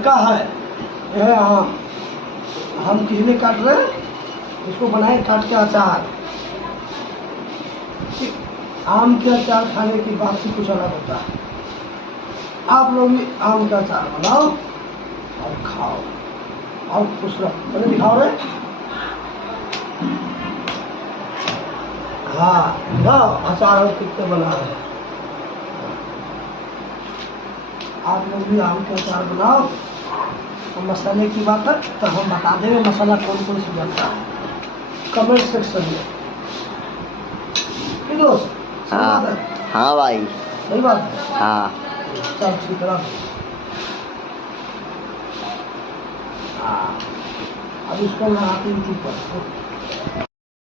तरीका है, यह है आम। हम किसने काट रहे हैं, इसको बनाए काट के अचार। आम के अचार खाने की बात ही कुछ अलग होता है। आप लोग भी आम का अचार बनाओ और खाओ और खुश रहो। मैंने दिखाओ रे, हाँ जाओ अचार और कितने बना रहे। आप लोग भी आम के अचार बनाओ। और मसाले की बात है तो हम बता देंगे मसाला कौन कौन सी बनता है कमेंट सेक्शन में। ठीक दोस्त? हाँ हाँ भाई, सही बात है। हाँ चल ठीक है। हाँ अब इसको मैं आती हूँ पर